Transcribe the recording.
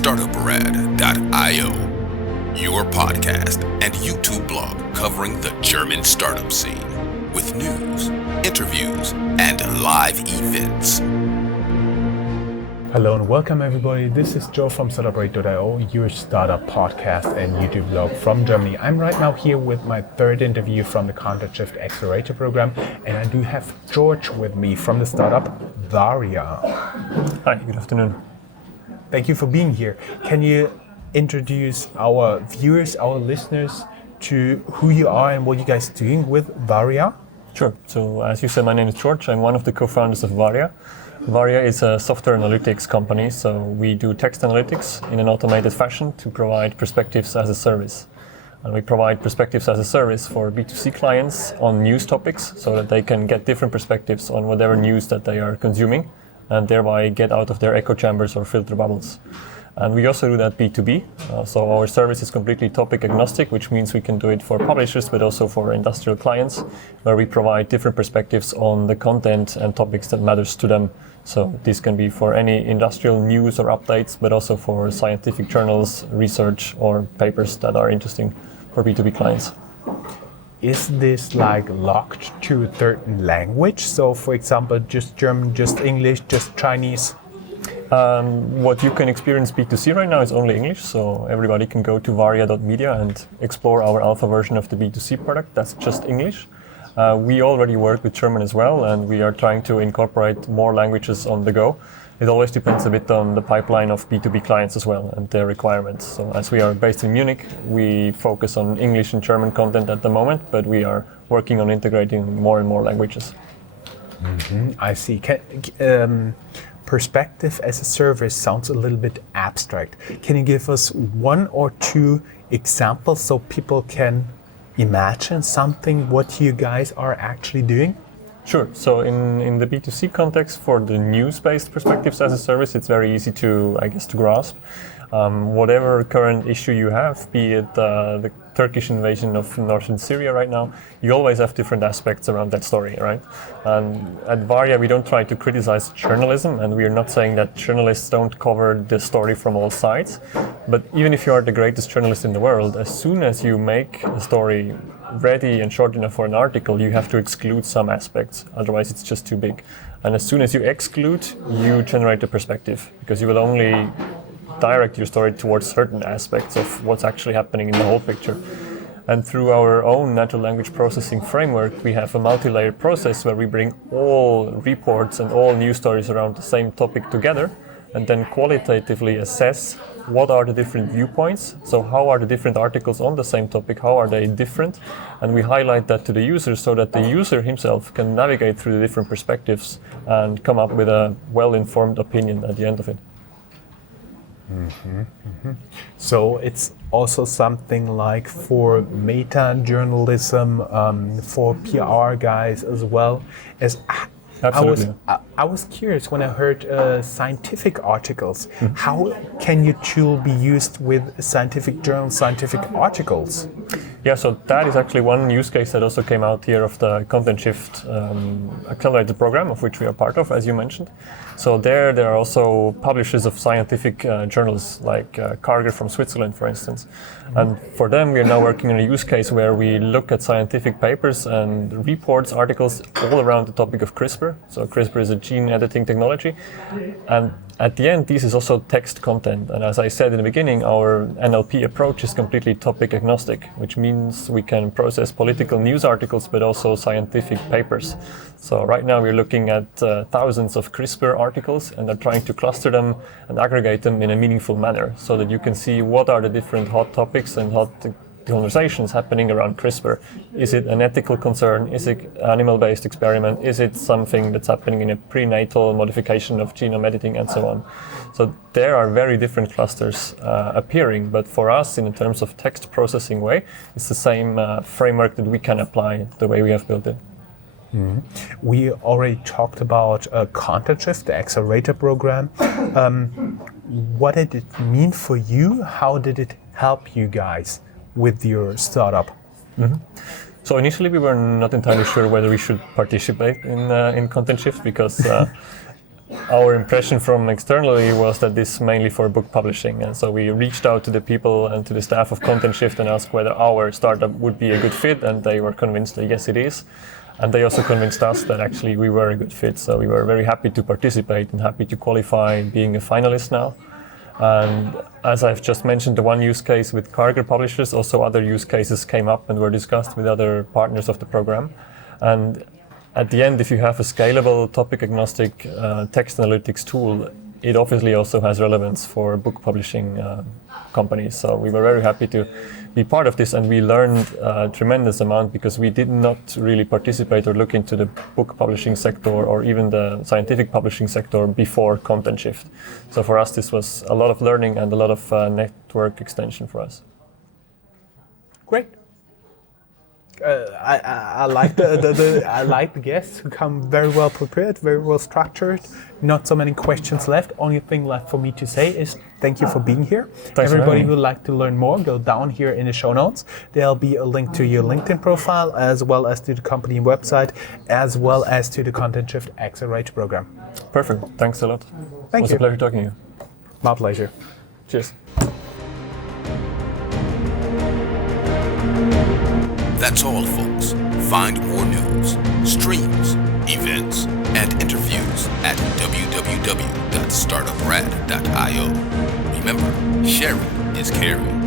Startuprad.io, your podcast and YouTube blog covering the German startup scene with news, interviews, and live events. Hello and welcome everybody. This is Georg from Startuprad.io, your startup podcast and YouTube blog from Germany. I'm right now here with my third interview from the Contentshift accelerator program, and I do have Georg with me from the startup Varia. Hi, good afternoon. Thank you for being here. Can you introduce our viewers, our listeners, to who you are and what you guys are doing with Varia? Sure. So as you said, my name is Georg. I'm one of the co-founders of Varia. Varia is a software analytics company, so we do text analytics in an automated fashion to provide perspectives as a service. And we provide perspectives as a service for B2C clients on news topics so that they can get different perspectives on whatever news that they are consuming and thereby get out of their echo chambers or filter bubbles. And we also do that B2B, so our service is completely topic agnostic, which means we can do it for publishers but also for industrial clients, where we provide different perspectives on the content and topics that matters to them. So this can be for any industrial news or updates, but also for scientific journals, research, or papers that are interesting for B2B clients. Is this like locked to a certain language? So for example, just German, just English, just Chinese? What you can experience B2C right now is only English, so everybody can go to Varia.media and explore our alpha version of the B2C product. That's just English. We already work with German as well, and we are trying to incorporate more languages on the go. It always depends a bit on the pipeline of B2B clients as well and their requirements. So as we are based in Munich, we focus on English and German content at the moment, but we are working on integrating more and more languages. Mm-hmm. I see. Perspective as a service sounds a little bit abstract. Can you give us one or two examples so people can imagine something what you guys are actually doing? Sure. So in the B2C context, for the news-based perspectives as a service, it's very easy to grasp. Whatever current issue you have, be it the Turkish invasion of northern Syria right now, you always have different aspects around that story, right? And at Varia, we don't try to criticize journalism, and we are not saying that journalists don't cover the story from all sides. But even if you are the greatest journalist in the world, as soon as you make a story ready and short enough for an article, you have to exclude some aspects, otherwise it's just too big. And as soon as you exclude, you generate a perspective, because you will only direct your story towards certain aspects of what's actually happening in the whole picture. And through our own natural language processing framework, we have a multi-layered process where we bring all reports and all news stories around the same topic together and then qualitatively assess what are the different viewpoints. So how are the different articles on the same topic, how are they different? And we highlight that to the user so that the user himself can navigate through the different perspectives and come up with a well-informed opinion at the end of it. Mm-hmm, mm-hmm. So it's also something like for meta journalism, for PR guys as well. As Absolutely. I was curious when I heard scientific articles. Mm-hmm. How can your tool be used with scientific journals, scientific articles? Yeah, so that is actually one use case that also came out here of the Contentshift accelerator program, of which we are part of, as you mentioned. So there are also publishers of scientific journals, like Karger from Switzerland, for instance. And for them, we are now working on a use case where we look at scientific papers and reports, articles all around the topic of CRISPR. So CRISPR is a gene editing technology. And at the end, this is also text content. And as I said in the beginning, our NLP approach is completely topic agnostic, which means we can process political news articles, but also scientific papers. So right now we're looking at thousands of CRISPR articles and are trying to cluster them and aggregate them in a meaningful manner so that you can see what are the different hot topics and hot conversations happening around CRISPR. Is it an ethical concern? Is it an animal-based experiment? Is it something that's happening in a prenatal modification of genome editing and so on? So there are very different clusters appearing, but for us, in terms of text processing way, it's the same framework that we can apply the way we have built it. Mm-hmm. We already talked about Contentshift, the accelerator program. What did it mean for you? How did it help you guys with your startup? Mm-hmm. So initially we were not entirely sure whether we should participate in Contentshift because our impression from externally was that this is mainly for book publishing, and so we reached out to the people and to the staff of Contentshift and asked whether our startup would be a good fit, and they were convinced that yes, it is. And they also convinced us that actually we were a good fit, so we were very happy to participate and happy to qualify being a finalist now. And as I've just mentioned, the one use case with cargo publishers, also other use cases came up and were discussed with other partners of the program. And at the end, if you have a scalable, topic-agnostic text analytics tool, it obviously also has relevance for book publishing companies. So we were very happy to be part of this, and we learned a tremendous amount because we did not really participate or look into the book publishing sector or even the scientific publishing sector before Contentshift. So for us, this was a lot of learning and a lot of network extension for us. Great. I like the guests who come very well prepared, very well structured. Not so many questions left. Only thing left for me to say is thank you for being here. Thanks. Everybody who would like to learn more, go down here in the show notes. There'll be a link to your LinkedIn profile, as well as to the company website, as well as to the Contentshift Accelerator program. Perfect. Thanks a lot. Thank you. It was a pleasure talking to you. My pleasure. Cheers. That's all, folks. Find more news, streams, events, and interviews at www.startuprad.io. Remember, sharing is caring.